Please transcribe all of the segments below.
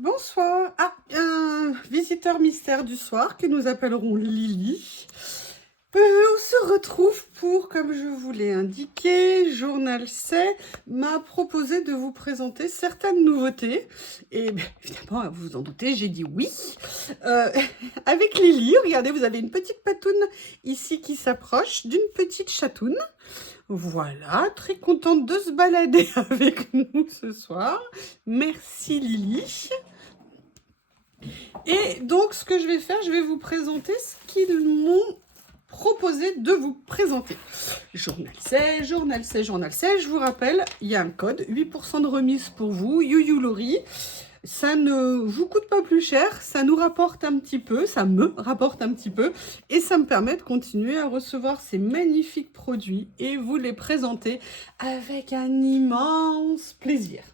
Bonsoir. Ah, un visiteur mystère du soir que nous appellerons Lily. On se retrouve pour, comme je vous l'ai indiqué, Journal C m'a proposé de vous présenter certaines nouveautés. Et bien, évidemment, vous vous en doutez, j'ai dit oui. Euh, avec Lily, regardez, vous avez une petite patoune ici qui s'approche d'une petite chatoune. Voilà, très contente de se balader avec nous ce soir. Merci Lily. Et donc, ce que je vais faire, je vais vous présenter ce qu'ils m'ont proposé de vous présenter. Journal 16, Journal 16, Journal 16. Je vous rappelle, il y a un code, 8% de remise pour vous, You Laurie. Ça ne vous coûte pas plus cher, ça nous rapporte un petit peu, ça me rapporte un petit peu, et ça me permet de continuer à recevoir ces magnifiques produits et vous les présenter avec un immense plaisir.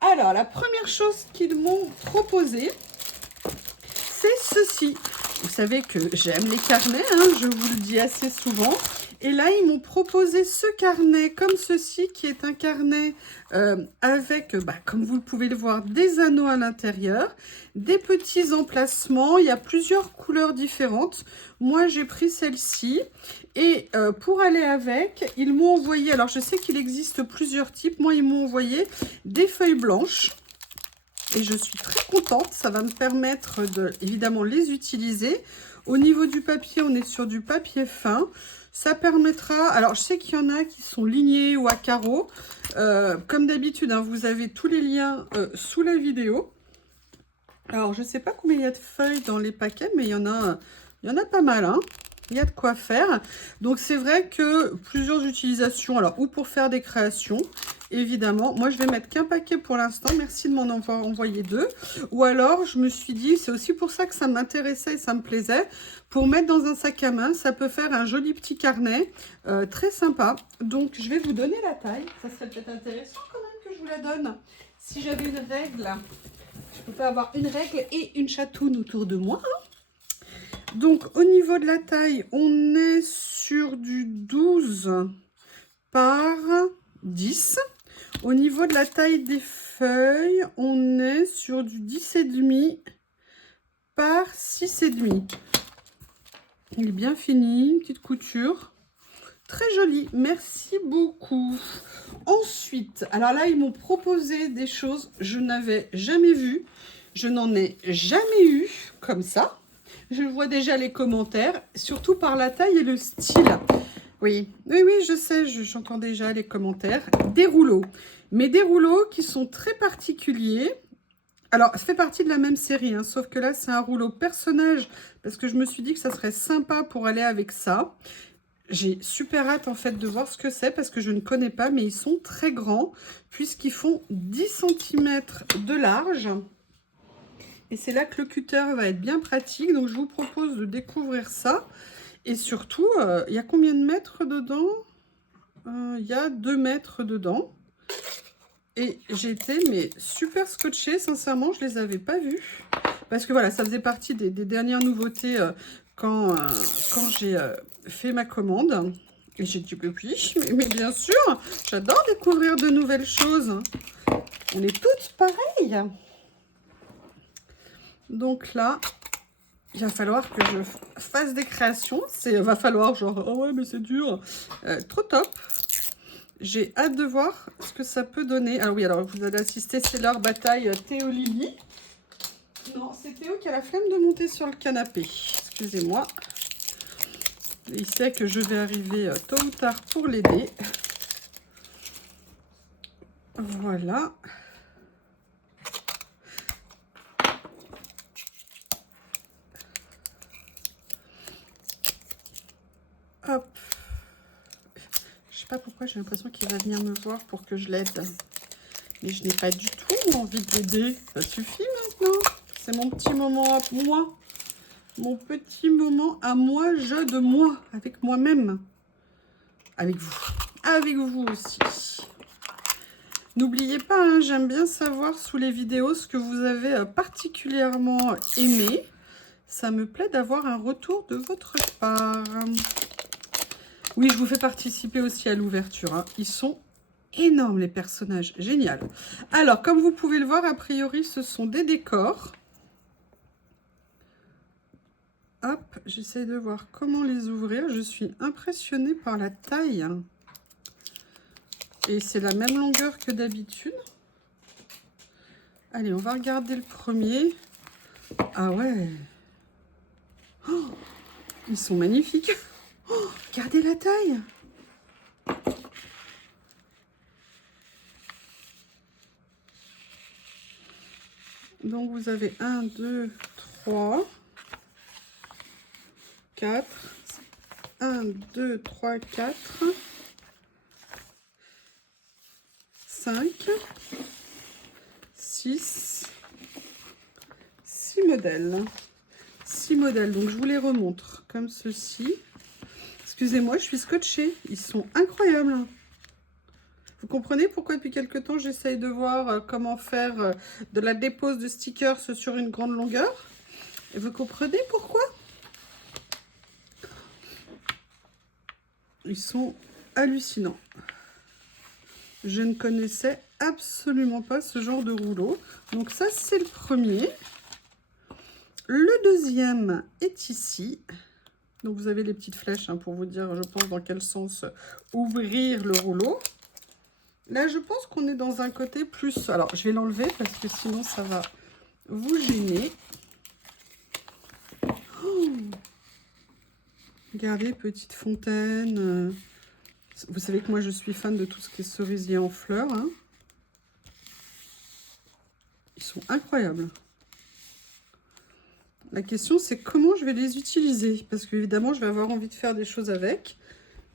Alors, la première chose qu'ils m'ont proposé, c'est ceci. Vous savez que j'aime les carnets, hein, je vous le dis assez souvent. Et là, ils m'ont proposé ce carnet comme ceci, qui est un carnet avec, comme vous pouvez le voir, des anneaux à l'intérieur, des petits emplacements. Il y a plusieurs couleurs différentes. Moi, j'ai pris celle-ci. Et pour aller avec, ils m'ont envoyé, alors je sais qu'il existe plusieurs types. Moi, ils m'ont envoyé des feuilles blanches. Et je suis très contente, ça va me permettre de, évidemment, les utiliser. Au niveau du papier, on est sur du papier fin. Ça permettra, alors je sais qu'il y en a qui sont lignés ou à carreaux. Comme d'habitude, hein, vous avez tous les liens sous la vidéo. Alors, je ne sais pas combien il y a de feuilles dans les paquets, mais il y en a pas mal, hein. Il y a de quoi faire. Donc, c'est vrai que plusieurs utilisations, alors, ou pour faire des créations, évidemment. Moi, je vais mettre qu'un paquet pour l'instant. Merci de m'en avoir envoyé 2. Ou alors, je me suis dit, c'est aussi pour ça que ça m'intéressait et ça me plaisait. Pour mettre dans un sac à main, ça peut faire un joli petit carnet, très sympa. Donc, je vais vous donner la taille. Ça serait peut-être intéressant quand même que je vous la donne. Si j'avais une règle, je peux pas avoir une règle et une chatoune autour de moi. Donc, au niveau de la taille, on est sur du 12 par 10. Au niveau de la taille des feuilles, on est sur du 10,5 par 6,5. Il est bien fini, une petite couture. Très joli, merci beaucoup. Ensuite, alors là, ils m'ont proposé des choses que je n'avais jamais vues. Je n'en ai jamais eu comme ça. Je vois déjà les commentaires, surtout par la taille et le style. Oui, je sais, j'entends déjà les commentaires. Des rouleaux, mais des rouleaux qui sont très particuliers. Alors, ça fait partie de la même série, hein, sauf que là, c'est un rouleau personnage, parce que je me suis dit que ça serait sympa pour aller avec ça. J'ai super hâte, en fait, de voir ce que c'est, parce que je ne connais pas, mais ils sont très grands, puisqu'ils font 10 cm de large. Et c'est là que le cutter va être bien pratique. Donc, je vous propose de découvrir ça. Et surtout, il y a combien de mètres dedans? Il y a 2 mètres dedans. Et j'étais mais super scotchée. Sincèrement, je ne les avais pas vus. Parce que voilà, ça faisait partie des dernières nouveautés quand j'ai fait ma commande. Et j'ai dit, oui, mais bien sûr, j'adore découvrir de nouvelles choses. On est toutes pareilles. Donc là, il va falloir que je fasse des créations. Va falloir genre, oh ouais, mais c'est dur. Trop top. J'ai hâte de voir ce que ça peut donner. Ah oui, alors vous allez assister, c'est leur bataille Théo Lily. Non, c'est Théo qui a la flemme de monter sur le canapé. Excusez-moi. Il sait que je vais arriver tôt ou tard pour l'aider. Voilà. Hop. Je sais pas pourquoi j'ai l'impression qu'il va venir me voir pour que je l'aide. Mais je n'ai pas du tout envie de l'aider. Ça suffit maintenant. C'est mon petit moment à moi. Mon petit moment à moi, jeu de moi, avec moi-même. Avec vous. Avec vous aussi. N'oubliez pas, hein, j'aime bien savoir sous les vidéos ce que vous avez particulièrement aimé. Ça me plaît d'avoir un retour de votre part. Oui, je vous fais participer aussi à l'ouverture. Hein. Ils sont énormes les personnages, génial. Alors, comme vous pouvez le voir, a priori, ce sont des décors. Hop, j'essaie de voir comment les ouvrir. Je suis impressionnée par la taille. Et c'est la même longueur que d'habitude. Allez, on va regarder le premier. Ah ouais. Oh, ils sont magnifiques. Oh, regardez la taille. Donc, vous avez 1, 2, 3, 4. 1, 2, 3, 4. 5. 6. 6 modèles. 6 modèles. Donc, je vous les remontre comme ceci. Excusez-moi, je suis scotchée. Ils sont incroyables. Vous comprenez pourquoi depuis quelques temps j'essaye de voir comment faire de la dépose de stickers sur une grande longueur? Et vous comprenez pourquoi? Ils sont hallucinants. Je ne connaissais absolument pas ce genre de rouleau. Donc ça, c'est le premier. Le deuxième est ici. Donc vous avez les petites flèches hein, pour vous dire, je pense, dans quel sens ouvrir le rouleau. Là, je pense qu'on est dans un côté plus... Alors, je vais l'enlever parce que sinon, ça va vous gêner. Oh, regardez, petite fontaine. Vous savez que moi, je suis fan de tout ce qui est cerisier en fleurs. Hein. Ils sont incroyables. La question, c'est comment je vais les utiliser. Parce qu'évidemment, je vais avoir envie de faire des choses avec.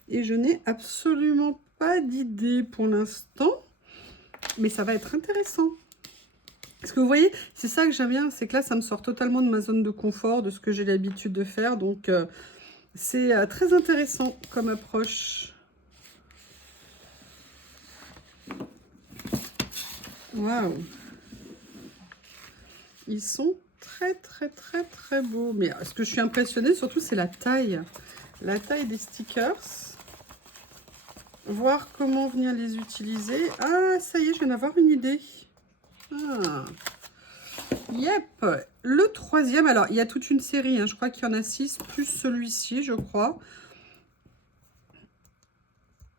Et je n'ai absolument pas d'idée pour l'instant. Mais ça va être intéressant. Parce que vous voyez, c'est ça que j'aime bien. C'est que là, ça me sort totalement de ma zone de confort, de ce que j'ai l'habitude de faire. Donc, c'est très intéressant comme approche. Waouh! Ils sont très beaux. Mais ce que je suis impressionnée, surtout, c'est la taille. La taille des stickers. Voir comment venir les utiliser. Ah, ça y est, je viens d'avoir une idée. Ah. Yep. Le troisième, alors, il y a toute une série. Hein, je crois qu'il y en a 6, plus celui-ci, je crois.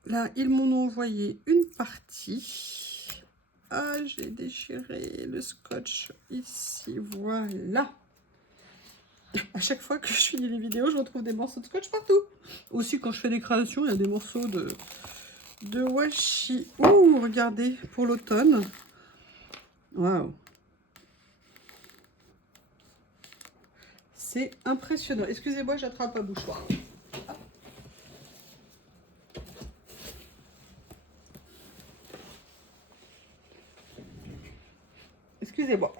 Là, ils m'en ont envoyé une partie. Ah, j'ai déchiré le scotch ici. Voilà. À chaque fois que je finis les vidéos, je retrouve des morceaux de scotch partout. Aussi, quand je fais des créations, il y a des morceaux de washi. Ouh, regardez, pour l'automne. Waouh. C'est impressionnant. Excusez-moi, j'attrape un bouchoir. Excusez-moi.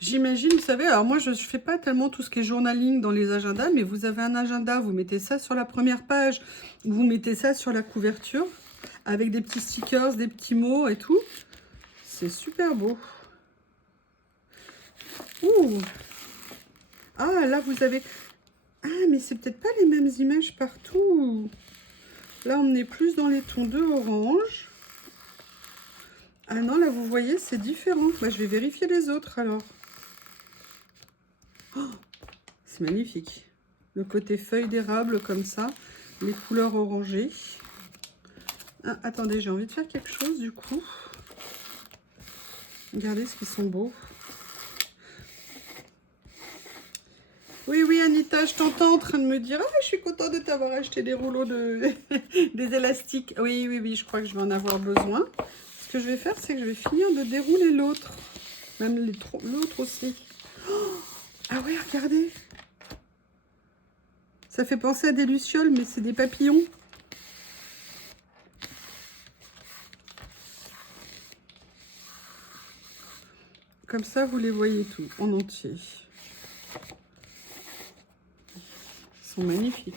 J'imagine, vous savez, alors moi je ne fais pas tellement tout ce qui est journaling dans les agendas, mais vous avez un agenda, vous mettez ça sur la première page, vous mettez ça sur la couverture, avec des petits stickers, des petits mots et tout. C'est super beau. Ouh! Ah, là vous avez... Ah, mais c'est peut-être pas les mêmes images partout. Là, on est plus dans les tons de orange. Ah non, là, vous voyez, c'est différent. Bah, je vais vérifier les autres, alors. Oh, c'est magnifique. Le côté feuille d'érable, comme ça. Les couleurs orangées. Ah, attendez, j'ai envie de faire quelque chose, du coup. Regardez ce qu'ils sont beaux. Oui, oui, Anita, je t'entends en train de me dire « Ah, je suis contente de t'avoir acheté des rouleaux des élastiques. » Oui, oui, oui, je crois que je vais en avoir besoin. Ce que je vais faire, c'est que je vais finir de dérouler l'autre. Même l'autre aussi. Oh, ah oui, regardez. Ça fait penser à des lucioles, mais c'est des papillons. Comme ça, vous les voyez tout, en entier. Ils sont magnifiques.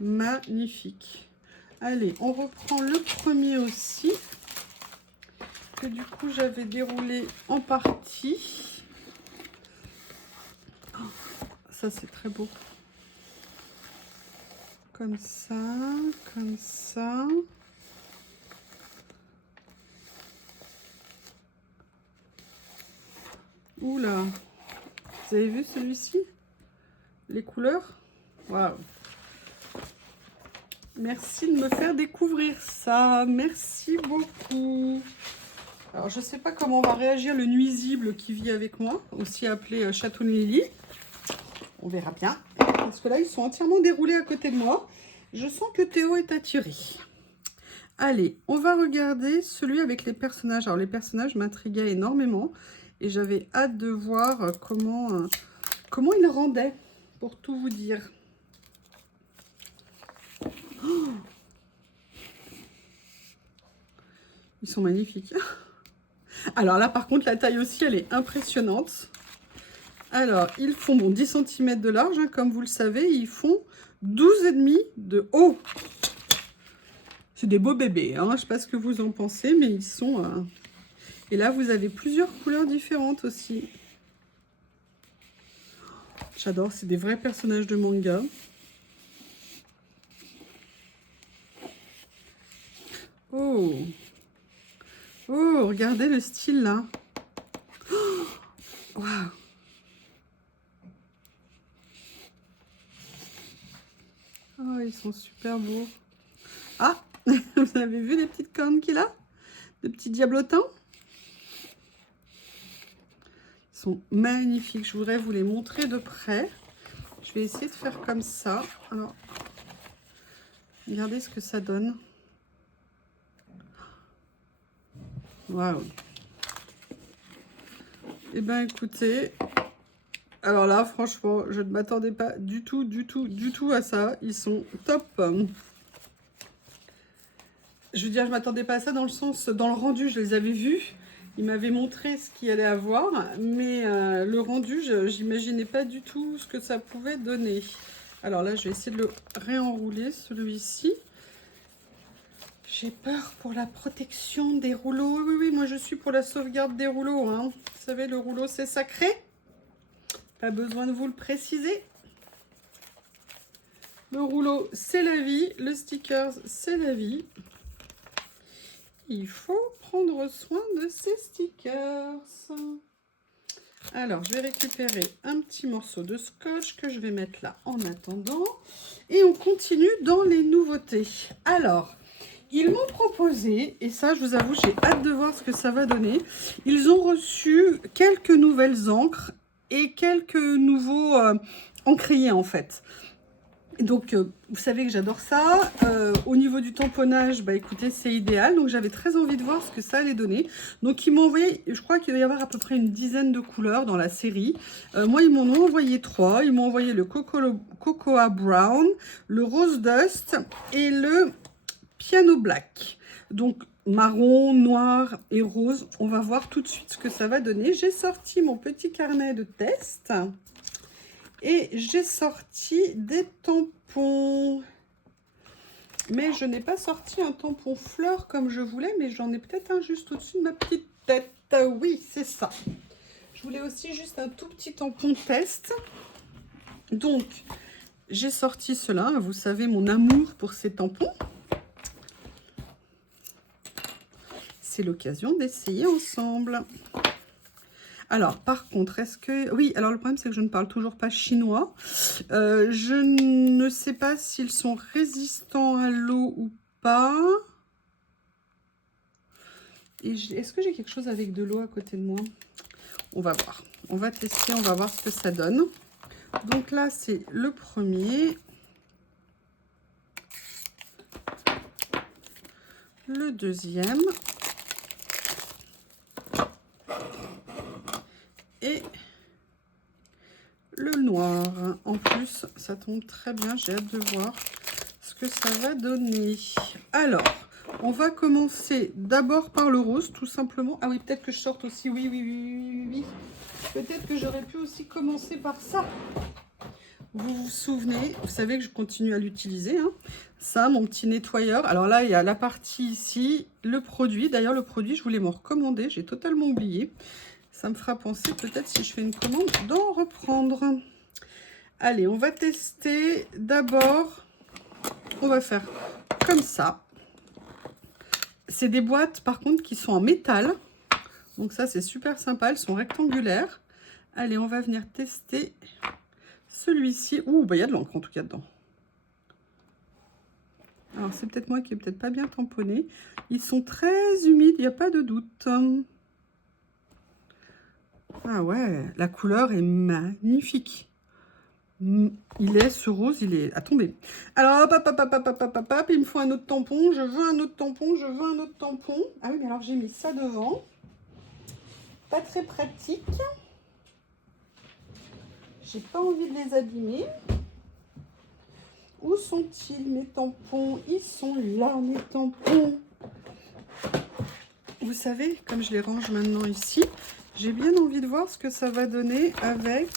Magnifiques. Allez, on reprend le premier aussi. Que du coup, j'avais déroulé en partie. Oh, ça, c'est très beau. Comme ça, comme ça. Oula, vous avez vu celui-ci? Les couleurs? Waouh! Merci de me faire découvrir ça. Merci beaucoup. Alors, je ne sais pas comment va réagir le nuisible qui vit avec moi, aussi appelé Chatoun Lily. On verra bien. Parce que là, ils sont entièrement déroulés à côté de moi. Je sens que Théo est attiré. Allez, on va regarder celui avec les personnages. Alors, les personnages m'intriguaient énormément. Et j'avais hâte de voir comment ils rendaient, pour tout vous dire. Oh, ils sont magnifiques. Alors là, par contre, la taille aussi, elle est impressionnante. Alors, ils font 10 cm de large, hein, comme vous le savez. Ils font 12,5 de haut. C'est des beaux bébés, hein. Je ne sais pas ce que vous en pensez, mais ils sont... Et là, vous avez plusieurs couleurs différentes aussi. J'adore, c'est des vrais personnages de manga. Oh! Oh, regardez le style là. Oh, waouh! Oh, ils sont super beaux. Ah! Vous avez vu les petites cornes qu'il a? Des petits diablotins? Ils sont magnifiques. Je voudrais vous les montrer de près. Je vais essayer de faire comme ça. Alors, regardez ce que ça donne. Waouh! Eh bien, écoutez, alors là, franchement, je ne m'attendais pas du tout à ça. Ils sont top. Je veux dire, je ne m'attendais pas à ça dans le sens, dans le rendu, je les avais vus. Ils m'avaient montré ce qu'il allait avoir, mais le rendu, je n'imaginais pas du tout ce que ça pouvait donner. Alors là, je vais essayer de le réenrouler, celui-ci. J'ai peur pour la protection des rouleaux. Oui, oui, moi je suis pour la sauvegarde des rouleaux, hein. Vous savez, le rouleau, c'est sacré. Pas besoin de vous le préciser. Le rouleau, c'est la vie. Le sticker, c'est la vie. Il faut prendre soin de ces stickers. Alors, je vais récupérer un petit morceau de scotch que je vais mettre là en attendant. Et on continue dans les nouveautés. Alors, ils m'ont proposé, et ça, je vous avoue, j'ai hâte de voir ce que ça va donner. Ils ont reçu quelques nouvelles encres et quelques nouveaux encriers, en fait. Donc, vous savez que j'adore ça. Au niveau du tamponnage, bah écoutez, c'est idéal. Donc, j'avais très envie de voir ce que ça allait donner. Donc, ils m'ont envoyé, je crois qu'il doit y avoir à peu près une dizaine de couleurs dans la série. Moi, ils m'en ont envoyé 3. Ils m'ont envoyé le Cocoa Brown, le Rose Dust et le Piano Black. Donc, marron, noir et rose. On va voir tout de suite ce que ça va donner. J'ai sorti mon petit carnet de test. Et j'ai sorti des tampons. Mais je n'ai pas sorti un tampon fleur comme je voulais, mais j'en ai peut-être un juste au-dessus de ma petite tête. Oui, c'est ça. Je voulais aussi juste un tout petit tampon test. Donc, j'ai sorti cela. Vous savez mon amour pour ces tampons. C'est l'occasion d'essayer ensemble. Alors, par contre, est-ce que... Oui, alors le problème, c'est que je ne parle toujours pas chinois. Je ne sais pas s'ils sont résistants à l'eau ou pas. Est-ce que j'ai quelque chose avec de l'eau à côté de moi? On va voir. On va tester, on va voir ce que ça donne. Donc là, c'est le premier. Le deuxième. Et le noir. En plus, ça tombe très bien. J'ai hâte de voir ce que ça va donner. Alors, on va commencer d'abord par le rose, tout simplement. Ah oui, peut-être que je sorte aussi. Oui, oui, oui, oui, oui. Peut-être que j'aurais pu aussi commencer par ça. Vous vous souvenez, vous savez que je continue à l'utiliser, hein. Ça, mon petit nettoyeur. Alors là, il y a la partie ici, le produit. D'ailleurs, le produit, je voulais m'en recommander. J'ai totalement oublié. Ça me fera penser peut-être si je fais une commande d'en reprendre. Allez, on va tester d'abord on va faire comme ça. C'est des boîtes, par contre, qui sont en métal. Donc ça, c'est super sympa. Elles sont rectangulaires. Allez, on va venir tester celui-ci. Ouh, bah, il y a de l'encre, en tout cas, dedans. Alors, c'est peut-être moi qui n'ai peut-être pas bien tamponné. Ils sont très humides, il n'y a pas de doute. Ah ouais, la couleur est magnifique. Il est, ce rose, il est à tomber. Alors, hop, hop, hop, hop, hop, hop, hop, hop, il me faut un autre tampon. Je veux un autre tampon, je veux un autre tampon. Ah oui, mais alors j'ai mis ça devant. Pas très pratique. J'ai pas envie de les abîmer. Où sont-ils, mes tampons? Ils sont là, mes tampons. Vous savez, comme je les range maintenant ici, j'ai bien envie de voir ce que ça va donner avec...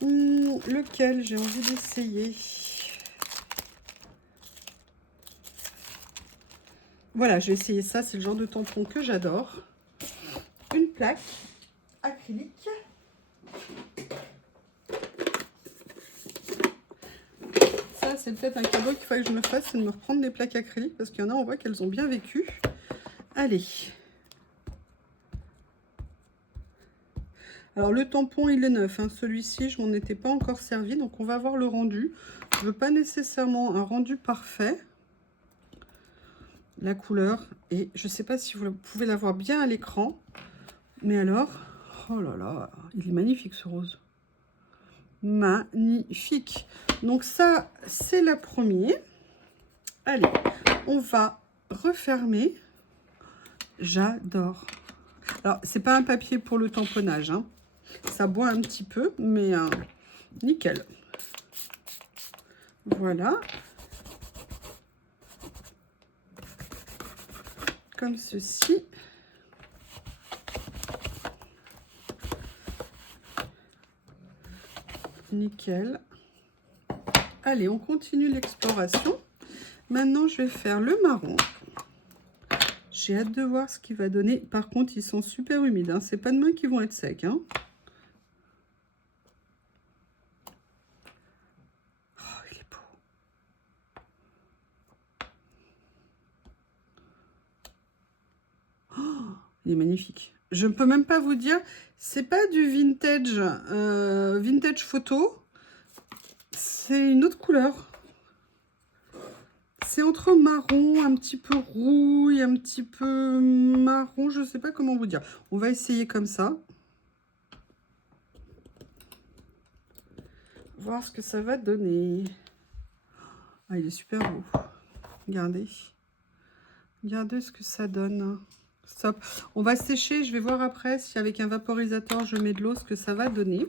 lequel j'ai envie d'essayer. Voilà, je vais essayer ça. C'est le genre de tampon que j'adore. Une plaque acrylique. Ça, c'est peut-être un cadeau qu'il faut que je me fasse, c'est de me reprendre des plaques acryliques parce qu'il y en a, on voit qu'elles ont bien vécu. Allez. Alors, le tampon, il est neuf. Hein. Celui-ci, je m'en étais pas encore servi. Donc, on va voir le rendu. Je veux pas nécessairement un rendu parfait. La couleur. Et je sais pas si vous pouvez la voir bien à l'écran. Mais alors, oh là là, il est magnifique ce rose. Magnifique. Donc ça, c'est la première. Allez, on va refermer. J'adore. Alors, c'est pas un papier pour le tamponnage. Hein. Ça boit un petit peu, mais nickel. Voilà. Comme ceci. Nickel. Allez, on continue l'exploration. Maintenant, je vais faire le marron. J'ai hâte de voir ce qu'il va donner. Par contre, ils sont super humides. Hein. C'est pas demain qu'ils vont être secs. Hein. Oh, il est beau. Oh, il est magnifique. Je ne peux même pas vous dire. C'est pas du vintage, vintage photo. C'est une autre couleur. C'est entre marron, un petit peu rouille, un petit peu marron. Je ne sais pas comment vous dire. On va essayer comme ça. Voir ce que ça va donner. Ah, il est super beau. Regardez. Regardez ce que ça donne. Stop. On va sécher. Je vais voir après si avec un vaporisateur, je mets de l'eau, ce que ça va donner.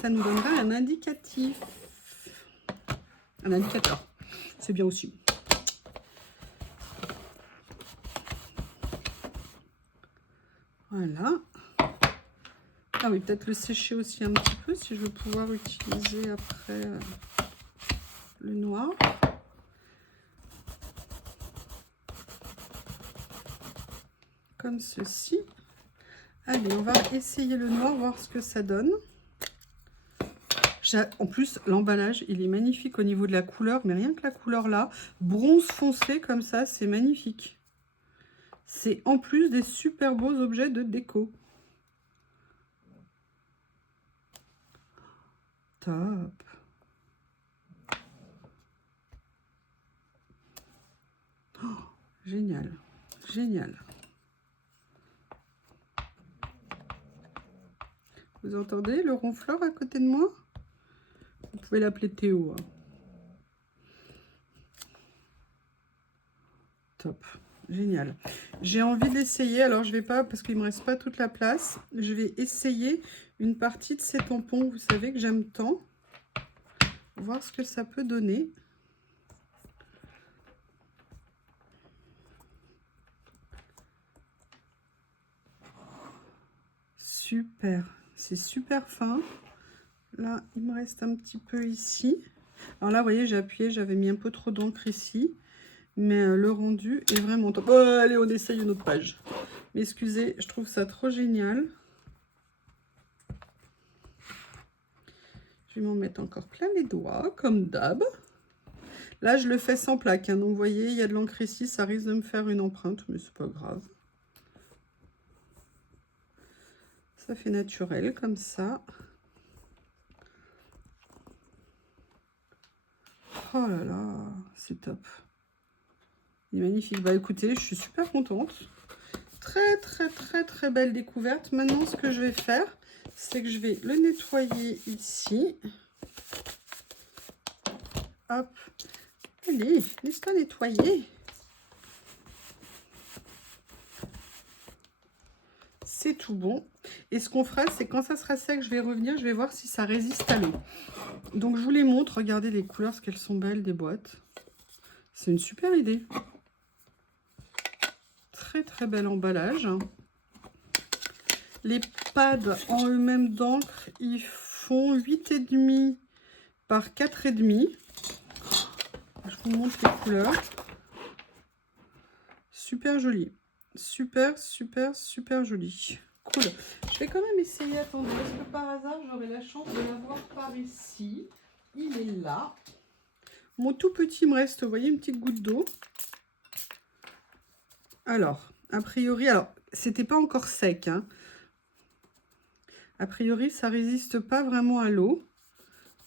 Ça nous donnera un indicatif. Un indicateur. C'est bien aussi. Voilà. Ah oui, peut-être le sécher aussi un petit peu si je veux pouvoir utiliser après le noir. Comme ceci. Allez, on va essayer le noir, voir ce que ça donne. En plus, l'emballage, il est magnifique au niveau de la couleur, mais rien que la couleur là, bronze foncé comme ça, c'est magnifique. C'est en plus des super beaux objets de déco. Top. Oh, génial, génial. Vous entendez le ronfleur à côté de moi? Vous pouvez l'appeler Théo. Hein. Top, génial. J'ai envie d'essayer, alors je vais pas, parce qu'il me reste pas toute la place, je vais essayer une partie de ces tampons, vous savez que j'aime tant. Voir ce que ça peut donner. Super, c'est super fin. Là, il me reste un petit peu ici. Alors là, vous voyez, j'ai appuyé, j'avais mis un peu trop d'encre ici. Mais le rendu est vraiment top. Oh, allez, on essaye une autre page. Mais excusez, je trouve ça trop génial. Je vais m'en mettre encore plein les doigts, comme d'hab. Là, je le fais sans plaque, hein, donc vous voyez, il y a de l'encre ici, ça risque de me faire une empreinte, mais c'est pas grave. Ça fait naturel, comme ça. Oh là là, c'est top. Il est magnifique. Bah écoutez, je suis super contente. Très, très, très, très belle découverte. Maintenant, ce que je vais faire, c'est que je vais le nettoyer ici. Hop. Allez, laisse-toi nettoyer. C'est tout bon. Et ce qu'on fera, c'est quand ça sera sec, je vais revenir, je vais voir si ça résiste à l'eau. Donc, je vous les montre. Regardez les couleurs, parce qu'elles sont belles des boîtes. C'est une super idée. Très, très bel emballage. Les pads en eux-mêmes d'encre, ils font 8,5 par 4,5. Je vous montre les couleurs. Super joli. Super, super, super joli. Cool. Je vais quand même essayer. Attendez, est-ce que par hasard, j'aurai la chance de l'avoir par ici? Il est là. Mon tout petit me reste, vous voyez, une petite goutte d'eau. Alors, a priori, alors, c'était pas encore sec, hein. A priori, ça résiste pas vraiment à l'eau.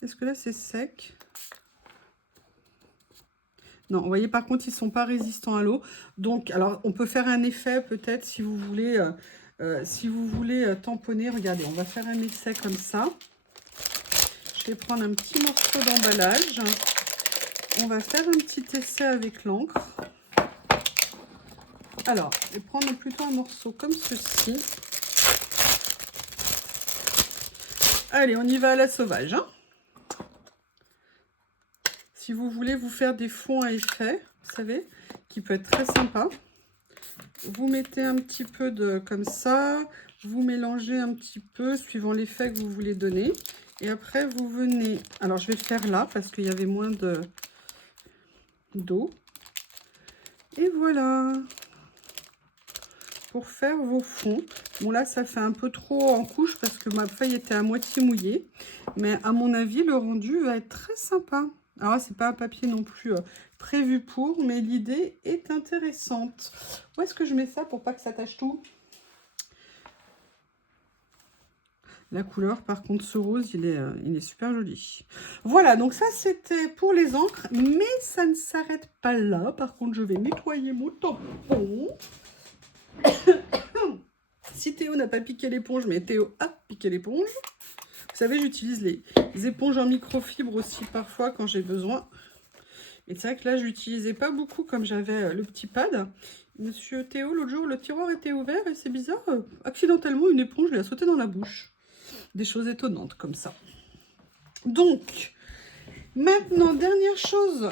Est-ce que là, c'est sec? Non, vous voyez, par contre, ils ne sont pas résistants à l'eau. Donc, alors, on peut faire un effet, peut-être, si vous voulez, tamponner. Regardez, on va faire un essai comme ça. Je vais prendre un petit morceau d'emballage. On va faire un petit essai avec l'encre. Alors, je vais prendre plutôt un morceau comme ceci. Allez, on y va à la sauvage, hein. Si vous voulez vous faire des fonds à effet, vous savez, qui peut être très sympa. Vous mettez un petit peu de comme ça, vous mélangez un petit peu suivant l'effet que vous voulez donner. Et après, vous venez... Alors, je vais le faire là parce qu'il y avait moins d'eau. Et voilà. Pour faire vos fonds. Bon, là, ça fait un peu trop en couche parce que ma feuille était à moitié mouillée. Mais à mon avis, le rendu va être très sympa. Alors là, c'est pas un papier non plus prévu pour, mais l'idée est intéressante. Où est-ce que je mets ça pour pas que ça tâche tout? La couleur, par contre, ce rose, il est super joli. Voilà, donc ça, c'était pour les encres. Mais ça ne s'arrête pas là. Par contre, je vais nettoyer mon tampon. Si Théo n'a pas piqué l'éponge, mais Théo a piqué l'éponge. Vous savez, j'utilise les éponges en microfibre aussi parfois quand j'ai besoin. Et c'est vrai que là, je l'utilisais pas beaucoup comme j'avais le petit pad. Monsieur Théo, l'autre jour, le tiroir était ouvert et c'est bizarre. Accidentellement, une éponge lui a sauté dans la bouche. Des choses étonnantes comme ça. Donc, maintenant, dernière chose.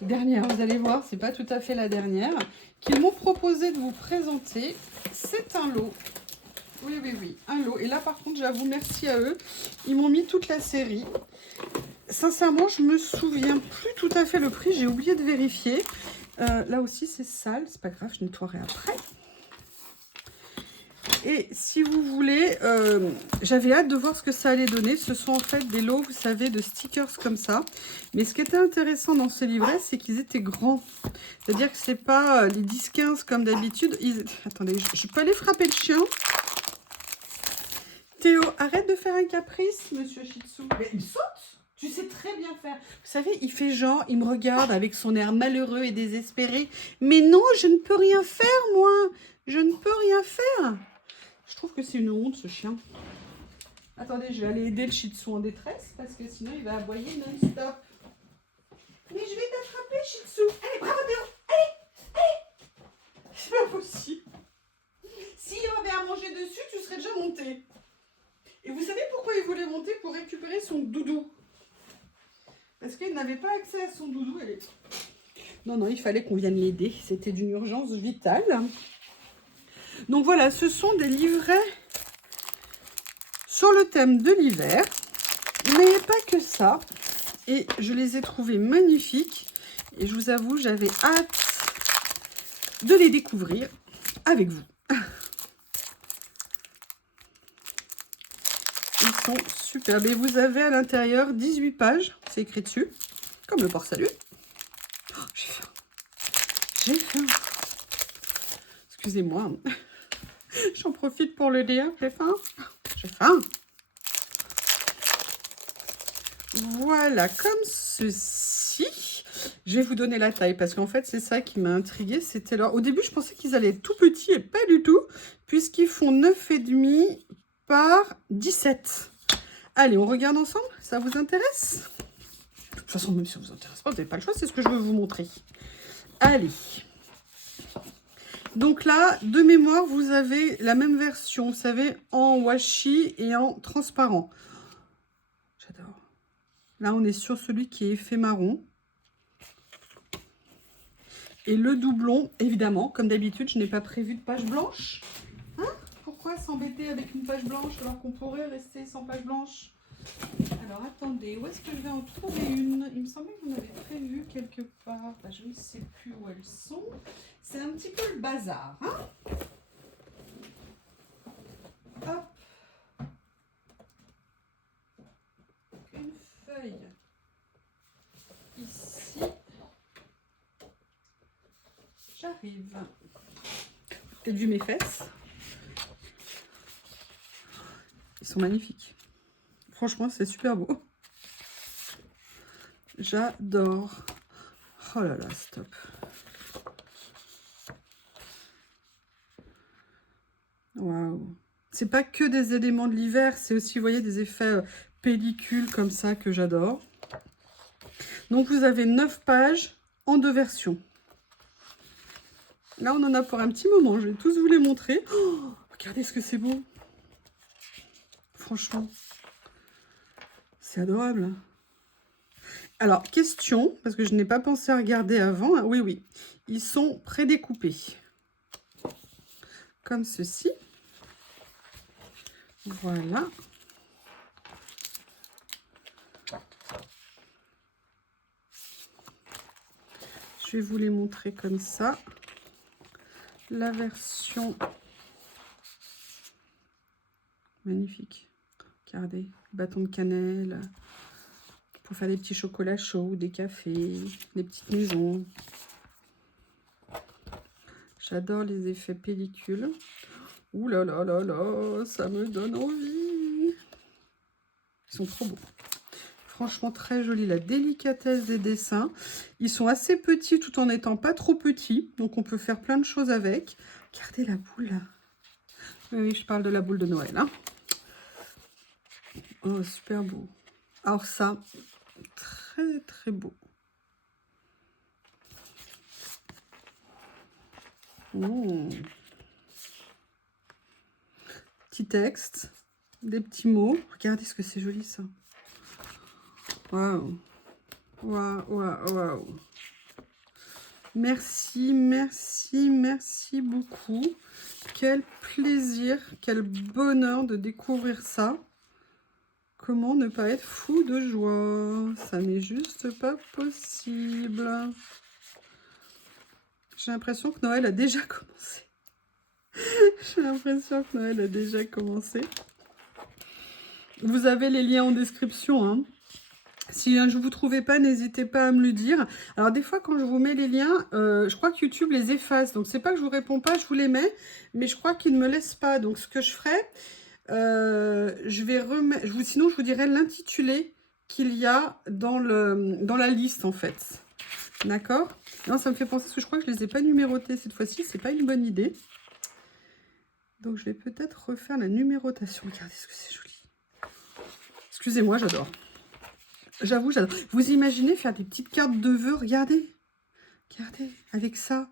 Dernière, vous allez voir, c'est pas tout à fait la dernière. Qu'ils m'ont proposé de vous présenter. C'est un lot. Oui, oui, oui, un lot. Et là, par contre, j'avoue, merci à eux. Ils m'ont mis toute la série. Sincèrement, je me souviens plus tout à fait le prix. J'ai oublié de vérifier. Là aussi, c'est sale. C'est pas grave, je nettoierai après. Et si vous voulez, j'avais hâte de voir ce que ça allait donner. Ce sont en fait des lots, vous savez, de stickers comme ça. Mais ce qui était intéressant dans ce livret, c'est qu'ils étaient grands. C'est-à-dire que c'est pas les 10-15 comme d'habitude. Attendez, je peux aller frapper le chien. Théo, arrête de faire un caprice, monsieur Shih Tzu. Mais il saute. Tu sais très bien faire. Vous savez, il fait genre, il me regarde avec son air malheureux et désespéré. Mais non, je ne peux rien faire, moi. Je ne peux rien faire. Je trouve que c'est une honte, ce chien. Attendez, je vais aller aider le Shih Tzu en détresse, parce que sinon, il va aboyer non-stop. Mais je vais t'attraper, Shih Tzu. Allez, bravo, Théo. Allez, allez. C'est pas possible. S'il y avait à manger dessus, tu serais déjà monté. Et vous savez pourquoi il voulait monter? Pour récupérer son doudou. Parce qu'il n'avait pas accès à son doudou. Non, non, il fallait qu'on vienne l'aider. C'était d'une urgence vitale. Donc voilà, ce sont des livrets sur le thème de l'hiver. Mais pas que ça. Et je les ai trouvés magnifiques. Et je vous avoue, j'avais hâte de les découvrir avec vous. Ils sont superbes. Et vous avez à l'intérieur 18 pages. C'est écrit dessus, comme le port-salut. J'ai faim. Excusez-moi. J'en profite pour le dire. J'ai faim. J'ai faim. Voilà, comme ceci. Je vais vous donner la taille parce qu'en fait, c'est ça qui m'a intriguée. C'était leur... Au début, je pensais qu'ils allaient être tout petits et pas du tout, puisqu'ils font 9,5 par 17. Allez, on regarde ensemble. Ça vous intéresse? De toute façon, même si ça vous intéresse pas, vous n'avez pas le choix. C'est ce que je veux vous montrer. Allez. Donc là, de mémoire, vous avez la même version. Vous savez, en washi et en transparent. J'adore. Là, on est sur celui qui est effet marron. Et le doublon, évidemment, comme d'habitude, je n'ai pas prévu de page blanche. Hein? Pourquoi s'embêter avec une page blanche alors qu'on pourrait rester sans page blanche? Alors, attendez, où est-ce que je vais en trouver une? Il me semblait qu'on avait prévu quelque part. Bah, je ne sais plus où elles sont. C'est un petit peu le bazar. Hein? Hop. Une feuille. Ici. J'arrive. Peut-être vu mes fesses. Ils sont magnifiques. Franchement, c'est super beau. J'adore. Oh là là, stop. Waouh. C'est pas que des éléments de l'hiver, c'est aussi, vous voyez, des effets pellicule comme ça que j'adore. Donc, vous avez 9 pages en 2 versions. Là, on en a pour un petit moment. Je vais tous vous les montrer. Oh, regardez ce que c'est beau. Franchement, c'est adorable. Alors, question, parce que je n'ai pas pensé à regarder avant. Oui, oui. Ils sont prédécoupés. Comme ceci. Voilà. Je vais vous les montrer comme ça. La version magnifique. Regardez, bâton de cannelle pour faire des petits chocolats chauds, des cafés, des petites maisons. J'adore les effets pellicule. Ouh là là là là, ça me donne envie. Ils sont trop beaux. Franchement, très joli. La délicatesse des dessins. Ils sont assez petits tout en n'étant pas trop petits. Donc, on peut faire plein de choses avec. Regardez la boule, là. Oui, je parle de la boule de Noël. Hein. Oh, super beau. Alors ça, très, très beau. Oh. Petit texte, des petits mots. Regardez ce que c'est joli, ça. Waouh. Waouh, waouh, waouh. Merci, merci, merci beaucoup. Quel plaisir, quel bonheur de découvrir ça. Comment ne pas être fou de joie? Ça n'est juste pas possible. J'ai l'impression que Noël a déjà commencé. J'ai l'impression que Noël a déjà commencé. Vous avez les liens en description, hein. Si je ne vous trouvez pas, n'hésitez pas à me le dire. Alors des fois, quand je vous mets les liens, je crois que YouTube les efface. Donc c'est pas que je vous réponds pas, je vous les mets, mais je crois qu'il ne me laisse pas. Donc ce que je ferai, je vais remettre. Sinon, je vous dirai l'intitulé qu'il y a dans la liste en fait. D'accord? Non, ça me fait penser parce que je crois que je les ai pas numérotés cette fois-ci. C'est pas une bonne idée. Donc je vais peut-être refaire la numérotation. Regardez ce que c'est joli. Excusez-moi, j'adore. J'avoue, j'adore. Vous imaginez faire des petites cartes de vœux? Regardez. Regardez, avec ça.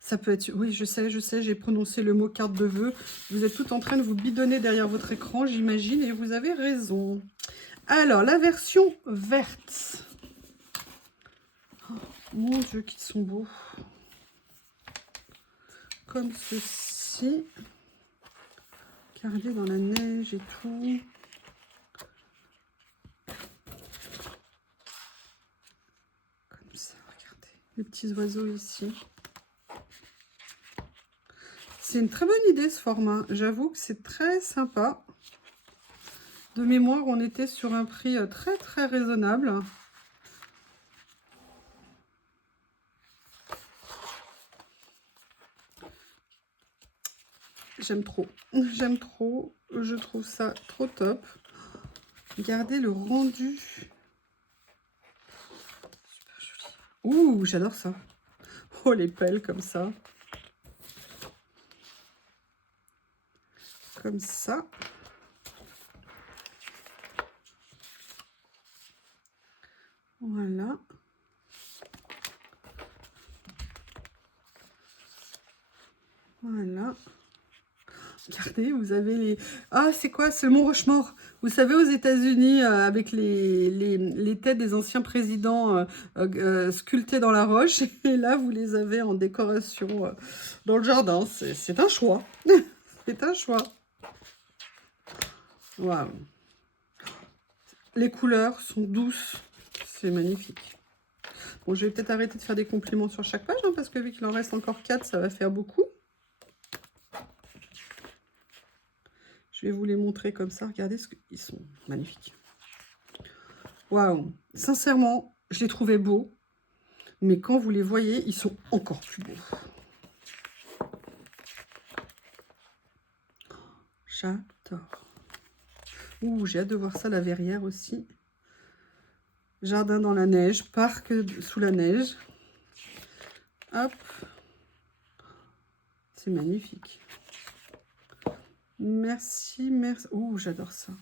Ça peut être... Oui, je sais, j'ai prononcé le mot carte de vœux. Vous êtes tout en train de vous bidonner derrière votre écran, j'imagine, et vous avez raison. Alors, la version verte. Oh, mon Dieu, qu'ils sont beaux. Comme ceci. Regardez dans la neige et tout. Les petits oiseaux ici. C'est une très bonne idée ce format. J'avoue que c'est très sympa. De mémoire, on était sur un prix très très raisonnable. J'aime trop. J'aime trop. Je trouve ça trop top. Regardez le rendu. Ouh, j'adore ça. Oh, les pelles comme ça. Comme ça. Voilà. Voilà. Regardez, vous avez les... Ah, c'est quoi? C'est le Mont Rushmore. Vous savez, aux États-Unis, avec les têtes des anciens présidents sculptées dans la roche. Et là, vous les avez en décoration dans le jardin. C'est un choix. C'est un choix. Waouh. Les couleurs sont douces. C'est magnifique. Bon, je vais peut-être arrêter de faire des compliments sur chaque page, hein, parce que vu qu'il en reste encore 4, ça va faire beaucoup. Je vais vous les montrer comme ça. Regardez, ils sont magnifiques. Waouh! Sincèrement, je les trouvais beaux. Mais quand vous les voyez, ils sont encore plus beaux. J'adore. Ouh, j'ai hâte de voir ça, la verrière aussi. Jardin dans la neige, parc sous la neige. Hop. C'est magnifique. Merci, merci. Ouh, j'adore ça.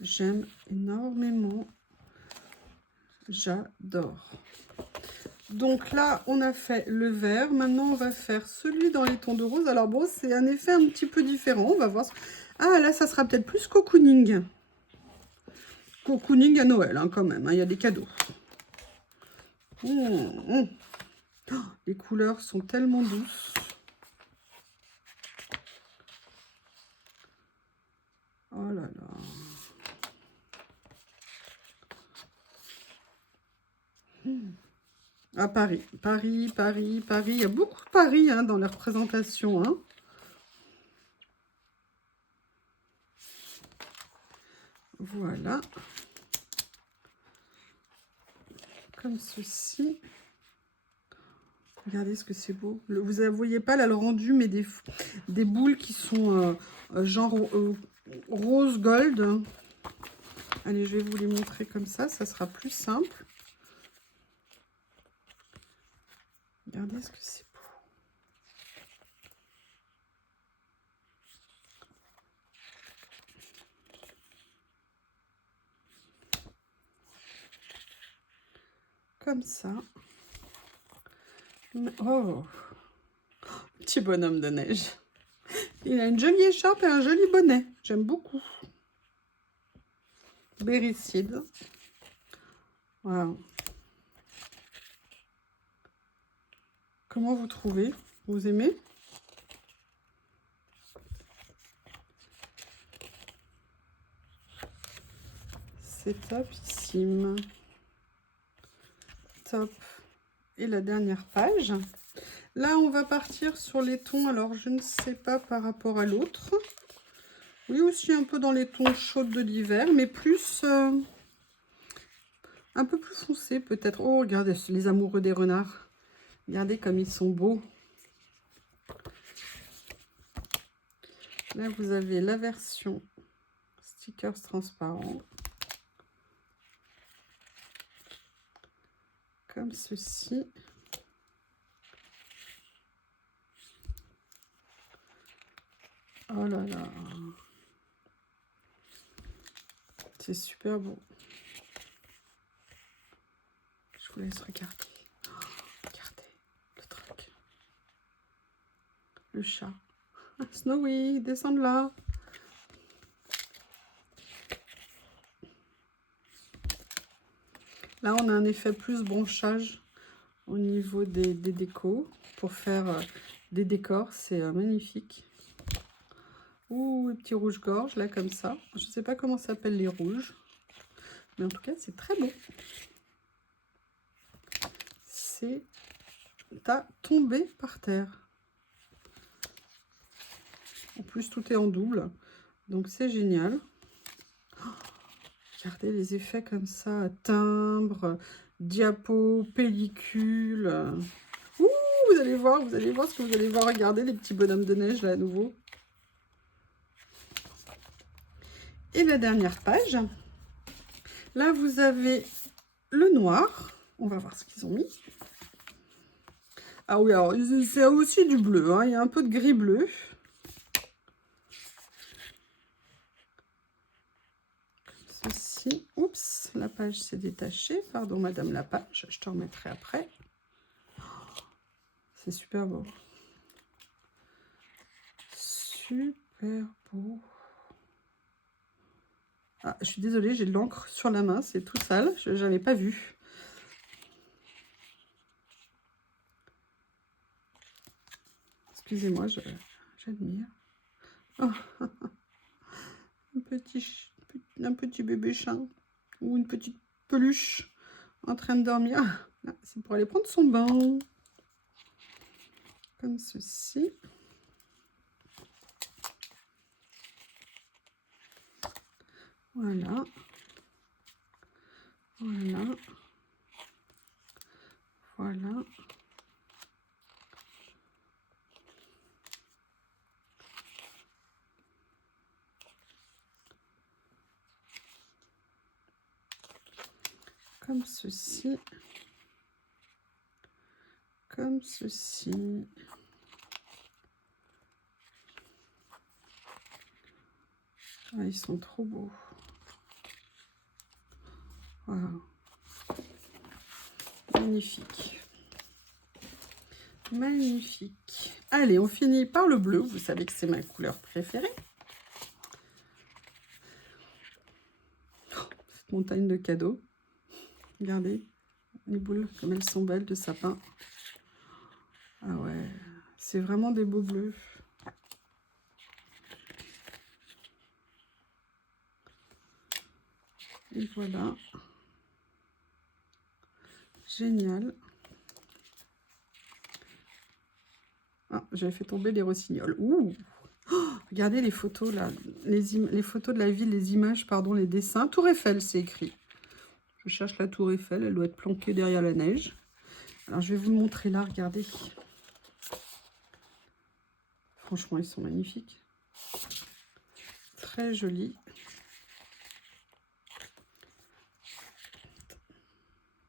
J'aime énormément. J'adore. Donc là, on a fait le vert. Maintenant, on va faire celui dans les tons de rose. Alors bon, c'est un effet un petit peu différent. On va voir. Ah, là, ça sera peut-être plus cocooning. Cocooning à Noël, hein, quand même. Hein, il y a des cadeaux. Oh, les couleurs sont tellement douces. Oh là là. À Paris. Paris, Paris, Paris. Il y a beaucoup de Paris hein, dans les représentations. Hein. Voilà. Comme ceci. Regardez ce que c'est beau. Vous ne voyez pas là le rendu, mais des boules qui sont genre rose gold. Allez, je vais vous les montrer comme ça sera plus simple. Regardez ce que c'est beau. Comme ça. Oh, petit bonhomme de neige. Il a une jolie écharpe et un joli bonnet. J'aime beaucoup. Béricide. Voilà. Comment vous trouvez? Vous aimez? C'est topissime. Top. Et la dernière page. Là, on va partir sur les tons. Alors, je ne sais pas par rapport à l'autre. Oui, aussi un peu dans les tons chauds de l'hiver, mais plus... un peu plus foncé, peut-être. Oh, regardez, les amoureux des renards. Regardez comme ils sont beaux. Là, vous avez la version stickers transparent. Comme ceci. Oh là là. C'est super beau. Je vous laisse regarder. Oh, regardez le truc. Le chat. Snowy, descends de là. Là, on a un effet plus branchage au niveau des décos pour faire des décors. C'est magnifique. Ouh, le petit rouge-gorge, là, comme ça. Je ne sais pas comment s'appellent les rouges. Mais en tout cas, c'est très beau. C'est à tomber par terre. En plus, tout est en double. Donc, c'est génial. Oh, regardez les effets comme ça. Timbre, diapo, pellicule. Ouh, vous allez voir ce que vous allez voir. Regardez les petits bonhommes de neige, là, à nouveau. Et la dernière page. Là, vous avez le noir. On va voir ce qu'ils ont mis. Ah oui, alors c'est aussi du bleu, hein. Il y a un peu de gris bleu. Ceci. Oups, la page s'est détachée. Pardon, madame la page. Je te remettrai après. C'est super beau. Super beau. Ah, je suis désolée, j'ai de l'encre sur la main. C'est tout sale. Je n'avais pas vu. Excusez-moi, j'admire. Oh. Un petit bébé chat ou une petite peluche en train de dormir. Ah, c'est pour aller prendre son bain. Comme ceci. Voilà. Voilà. Voilà. Comme ceci. Comme ceci. Ah, ils sont trop beaux. Voilà. Magnifique. Magnifique. Allez, on finit par le bleu. Vous savez que c'est ma couleur préférée. Oh, cette montagne de cadeaux. Regardez les boules, comme elles sont belles de sapin. Ah ouais, c'est vraiment des beaux bleus. Et voilà. Génial. Ah, j'avais fait tomber les rossignols. Ouh. Oh, regardez les photos là, les photos de la ville, les images, pardon, les dessins. Tour Eiffel, c'est écrit. Je cherche la Tour Eiffel, elle doit être planquée derrière la neige. Alors je vais vous le montrer là, regardez. Franchement, ils sont magnifiques. Très jolis.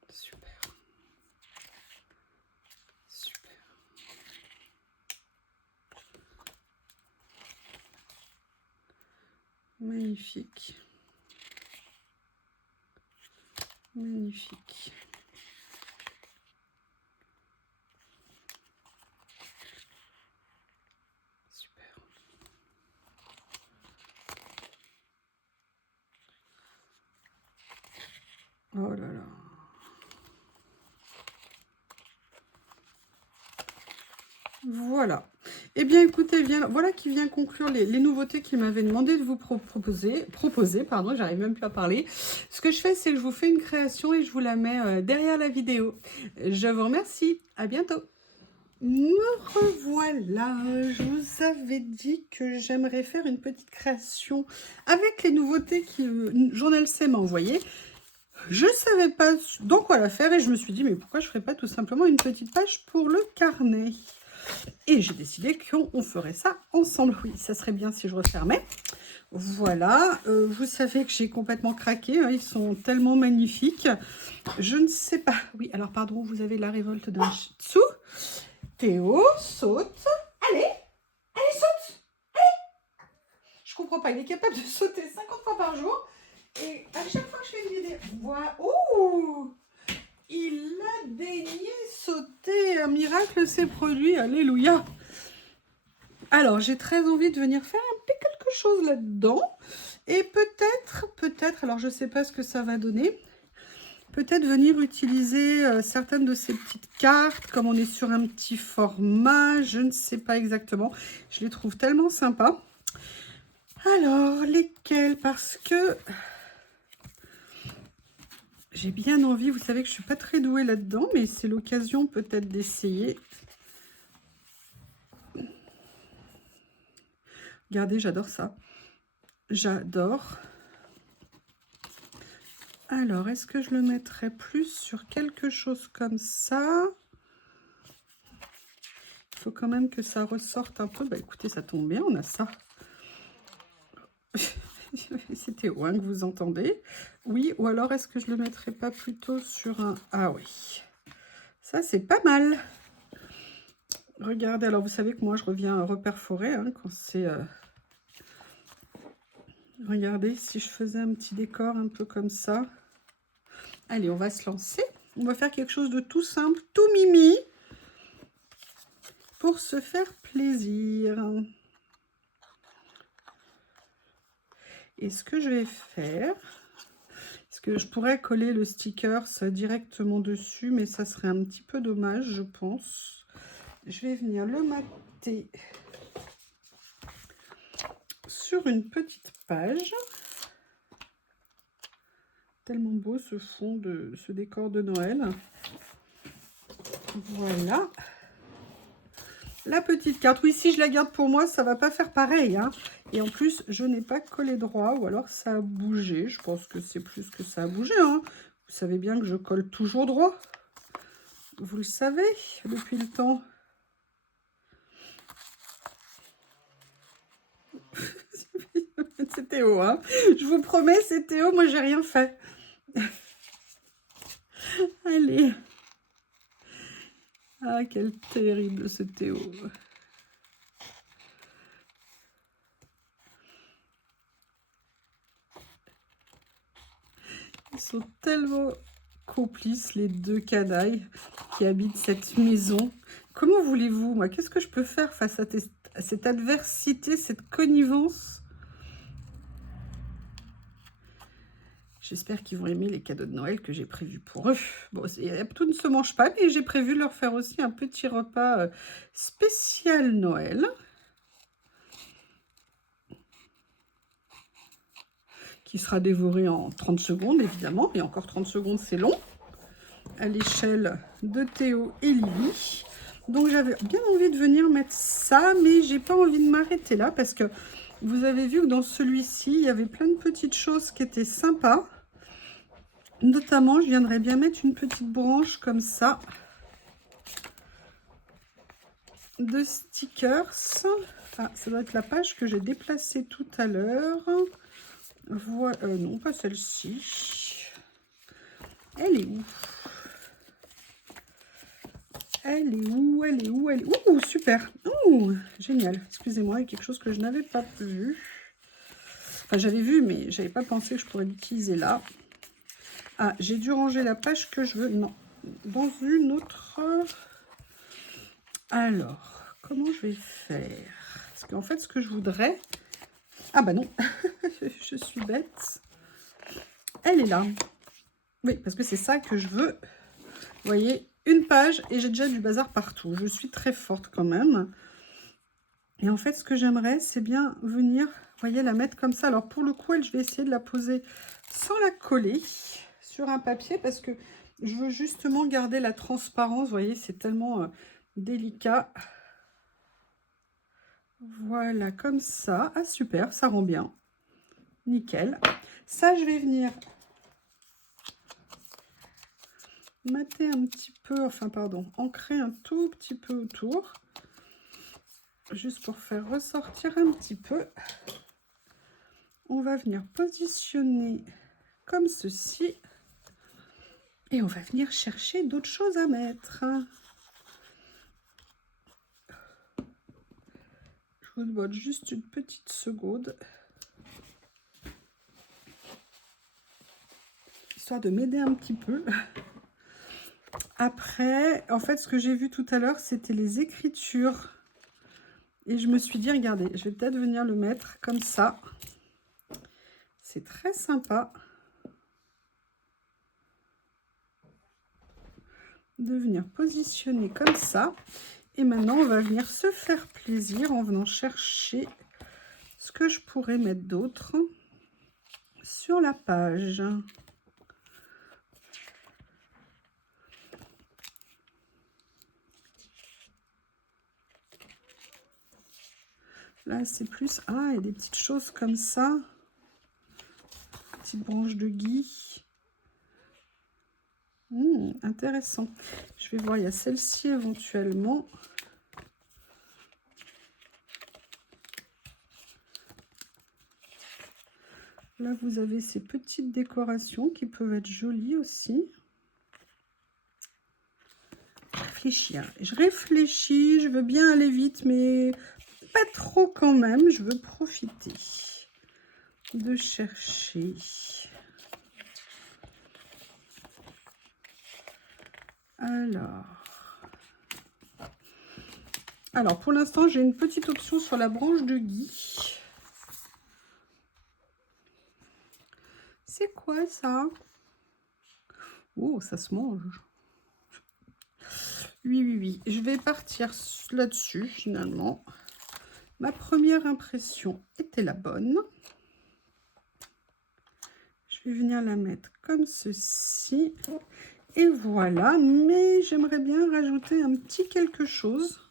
Super. Super. Magnifique. Magnifique. Super. Oh là là. Voilà. Eh bien, écoutez, voilà qui vient conclure les nouveautés qu'il m'avait demandé de vous proposer. Pardon, j'arrive même plus à parler. Ce que je fais, c'est que je vous fais une création et je vous la mets derrière la vidéo. Je vous remercie. À bientôt. Me revoilà. Je vous avais dit que j'aimerais faire une petite création avec les nouveautés que Journal C m'a envoyées. Je ne savais pas dans quoi la faire et je me suis dit, mais pourquoi je ne ferais pas tout simplement une petite page pour le carnet? Et j'ai décidé qu'on ferait ça ensemble. Oui, ça serait bien si je refermais. Voilà, vous savez que j'ai complètement craqué. Hein, ils sont tellement magnifiques. Je ne sais pas. Oui, alors pardon, vous avez la révolte d'un Shih-Tzu. Théo, saute. Allez, allez, saute. Allez. Je comprends pas, il est capable de sauter 50 fois par jour. Et à chaque fois que je fais une vidéo, voilà. Ouh, il a daigné sauter. Un miracle s'est produit. Alléluia. Alors, j'ai très envie de venir faire un petit quelque chose là-dedans. Et peut-être, alors je ne sais pas ce que ça va donner, peut-être venir utiliser certaines de ces petites cartes, comme on est sur un petit format, je ne sais pas exactement. Je les trouve tellement sympas. Alors, lesquelles? Parce que j'ai bien envie, vous savez que je ne suis pas très douée là-dedans, mais c'est l'occasion peut-être d'essayer. Regardez, j'adore ça. J'adore. Alors, est-ce que je le mettrais plus sur quelque chose comme ça? Il faut quand même que ça ressorte un peu. Bah écoutez, ça tombe bien, on a ça. C'est Théo hein, que vous entendez. Oui, ou alors est-ce que je le mettrais pas plutôt sur un... Ah oui, ça c'est pas mal. Regardez, alors vous savez que moi je reviens reperforer hein, quand c'est... Regardez, si je faisais un petit décor un peu comme ça. Allez, on va se lancer. On va faire quelque chose de tout simple, tout mimi, pour se faire plaisir. Et ce que je vais faire, parce que je pourrais coller le sticker directement dessus, mais ça serait un petit peu dommage, je pense. Je vais venir le mater sur une petite page. Tellement beau ce fond de ce décor de Noël. Voilà. La petite carte. Oui, si je la garde pour moi, ça va pas faire pareil. Hein. Et en plus, je n'ai pas collé droit ou alors ça a bougé. Je pense que c'est plus que ça a bougé. Hein. Vous savez bien que je colle toujours droit. Vous le savez depuis le temps. C'est Théo. Hein. Je vous promets, c'est Théo. Moi, j'ai rien fait. Allez. Ah, quel terrible ce Théo. Ils sont tellement complices, les deux canailles qui habitent cette maison. Comment voulez-vous, moi, qu'est-ce que je peux faire face à cette adversité, cette connivence? J'espère qu'ils vont aimer les cadeaux de Noël que j'ai prévus pour eux. Bon, tout ne se mange pas, mais j'ai prévu de leur faire aussi un petit repas spécial Noël. Qui sera dévoré en 30 secondes, évidemment. Et encore 30 secondes, c'est long. À l'échelle de Théo et Lily. Donc, j'avais bien envie de venir mettre ça, mais j'ai pas envie de m'arrêter là parce que vous avez vu que dans celui-ci, il y avait plein de petites choses qui étaient sympas. Notamment, je viendrais bien mettre une petite branche comme ça de stickers. Ah, ça doit être la page que j'ai déplacée tout à l'heure. Voilà, non, pas celle-ci. Elle est où? Elle est où? Elle est où? Elle est où? Ouh, super! Ouh, génial. Excusez-moi, il y a quelque chose que je n'avais pas vu. Enfin, j'avais vu, mais j'avais pas pensé que je pourrais l'utiliser là. Ah, j'ai dû ranger la page que je veux. Non, dans une autre. Alors, comment je vais faire? Parce qu'en fait, ce que je voudrais... Ah bah non, je suis bête. Elle est là. Oui, parce que c'est ça que je veux. Vous voyez, une page et j'ai déjà du bazar partout. Je suis très forte quand même. Et en fait, ce que j'aimerais, c'est bien venir, vous voyez, la mettre comme ça. Alors, pour le coup, je vais essayer de la poser sans la coller sur un papier parce que je veux justement garder la transparence. Vous voyez, c'est tellement délicat. Voilà, comme ça. Ah, super, ça rend bien. Nickel. Ça, je vais venir mater un petit peu, enfin, pardon, ancrer un tout petit peu autour. Juste pour faire ressortir un petit peu. On va venir positionner comme ceci. Et on va venir chercher d'autres choses à mettre. Je vous demande juste une petite seconde. Histoire de m'aider un petit peu. Après, en fait, ce que j'ai vu tout à l'heure, c'était les écritures. Et je me suis dit, regardez, je vais peut-être venir le mettre comme ça. C'est très sympa. De venir positionner comme ça. Et maintenant, on va venir se faire plaisir en venant chercher ce que je pourrais mettre d'autre sur la page. Là, c'est plus... Ah, il y a des petites choses comme ça. Petite branche de gui. Intéressant. Je vais voir, il y a celle-ci éventuellement. Là, vous avez ces petites décorations qui peuvent être jolies aussi. Je réfléchis, hein. Je réfléchis, je veux bien aller vite, mais pas trop quand même. Je veux profiter de chercher. Alors pour l'instant, j'ai une petite option sur la branche de gui. C'est quoi ça? Oh, ça se mange. Oui, oui, oui. Je vais partir là-dessus, finalement. Ma première impression était la bonne. Je vais venir la mettre comme ceci. Et voilà. Mais j'aimerais bien rajouter un petit quelque chose.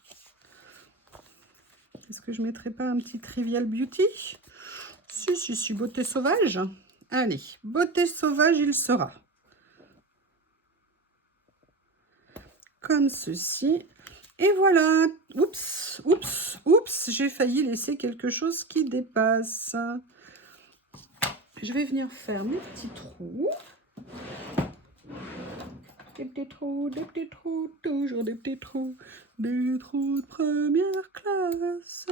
Est-ce que je ne mettrai pas un petit Trivial Beauty? Si, beauté sauvage. Allez, beauté sauvage, il sera. Comme ceci. Et voilà. Oups, oups, oups. J'ai failli laisser quelque chose qui dépasse. Je vais venir faire mes petits trous. Des petits trous, toujours des petits trous. Des trous de première classe.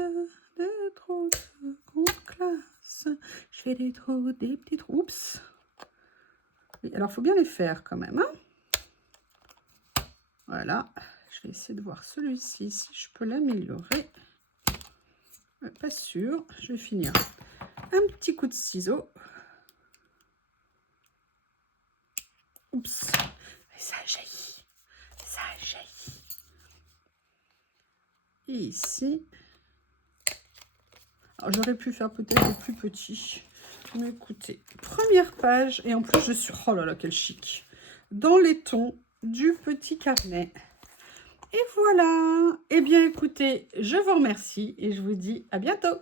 Des trous de seconde classe. Je fais des trous, des petits trous. Oups. Alors, il faut bien les faire quand même. Hein. Voilà. Je vais essayer de voir celui-ci, si je peux l'améliorer. Pas sûr. Je vais finir. Un petit coup de ciseau. Oups. Ça jaillit. Ça jaillit. Et ici. Alors, j'aurais pu faire peut-être le plus petit. Mais écoutez, première page. Et en plus, je suis... Oh là là, quel chic. Dans les tons du petit carnet. Et voilà. Eh bien, écoutez, je vous remercie et je vous dis à bientôt.